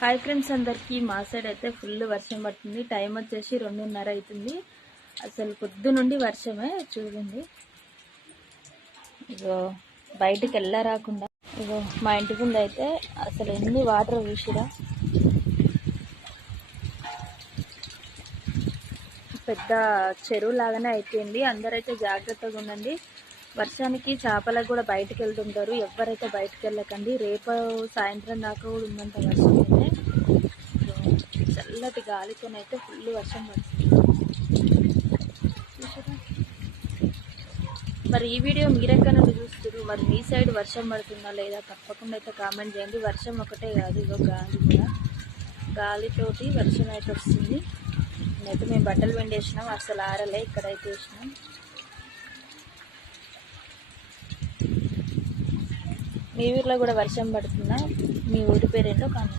Hi friends, అందరికీ మా side అయితే ఫుల్ వర్షం పడుతుంది. టైం వచ్చేసి 2:30 అవుతుంది. అసలు పొద్దు నుండి వర్షమే చూడండి. ఇగో బయటికి రాకుండా ఇగో మా ఇంటి ముందు అయితే అసలు ఎన్ని వాటర్ చూసిరా. పెద్ద చెరువు లాగానే అయిపోయింది. అందరైతే జాగ్రత్తగా ఉండండి. వర్షానికి చేపలకు కూడా బయటకు వెళ్తుంటారు. ఎవరైతే బయటకు వెళ్ళకండి. రేపు సాయంత్రం దాకా కూడా ఉందంట వర్షం అయితే. చల్లటి గాలితోనైతే ఫుల్ వర్షం పడుతుంది. మరి ఈ వీడియో మీరెక్కడ నుండి చూస్తారు? మరి మీ సైడ్ వర్షం పడుతుందా లేదా తప్పకుండా అయితే కామెంట్ చేయండి. వర్షం ఒకటే కాదు, ఇగో గాలి కూడా, గాలితోటి వర్షం అయితే వస్తుంది. నేనైతే మేము బట్టలు వెండేసినాం, అసలు ఆరలే. ఇక్కడైతే వేసినాం. మీ ఊర్లో కూడా వర్షం పడుతుందా? మీ ఊరి పేరేంటో కామెంట్